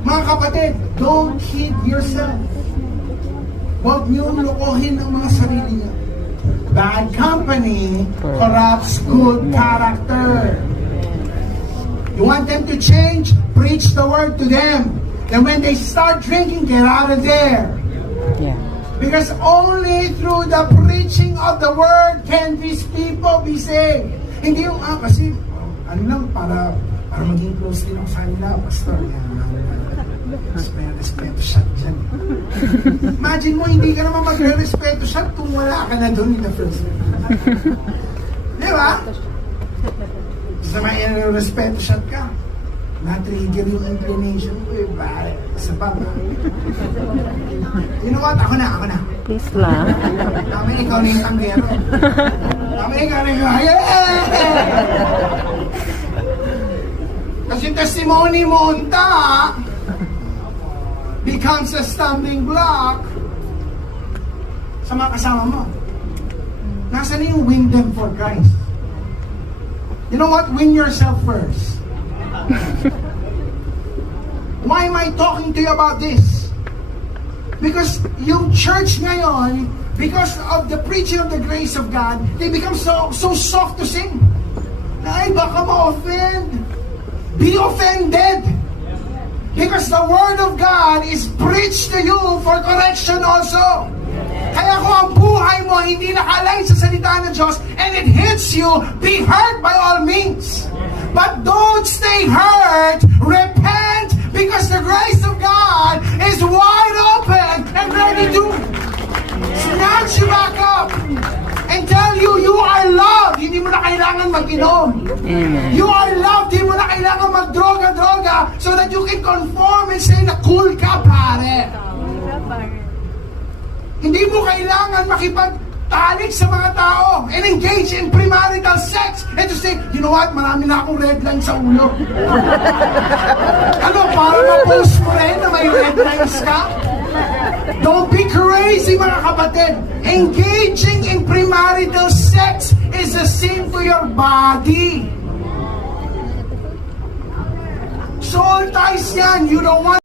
Mga kapatid, don't kid yourself. Huwag niyong lokohin ang mga sarili niyo. Bad company corrupts good character. You want them to change? Preach the word to them. And when they start drinking, get out of there. Yeah. Because only through the preaching of the word can these people be saved. Hindi yung, kasi, ano lang, para maging close din ako sa kanila, pastor. Respeto shot dyan. Imagine mo, hindi ka naman magre-respeto shot kung wala ka na doon in the first place. Di ba? Sa may respeto shot ka, na-trigger yung inclination ko, pare. Sa pa. You know what? Ako na. Please lang. Tama, ikaw na yung tanggero. Tama, ikaw na yung kasi testimony mo unta becomes a stumbling block sa mga kasama mo. Nasaan yung win them for Christ? You know what? Win yourself first. Why am I talking to you about this? Because yung church ngayon, because of the preaching of the grace of God, they become so soft to sing. Na ay, baka ma-offend. Be offended. Because the word of God is preached to you for correction also. Kaya kung ang buhay mo hindi nakalain sa salita ng Diyos and it hits you, be hurt by all means. But don't stay hurt. Repent because the grace of God is wide open and ready to snatch you back up and tell you you are loved. Hindi mo na kailangan mag-inom. Amen. You are loved. Hindi mo na kailangan mag-droga so that you can conform and say na cool ka, pare. Hindi mo kailangan makipagtalik sa mga tao and engage in premarital sex and to say, you know what, marami na akong red line sa ulo. Ano, para ma-post mo rin na may red lines ka? Don't be crazy, mga kapatid. Engaging in premarital sex is a sin to your body. Soul ties yan. You don't want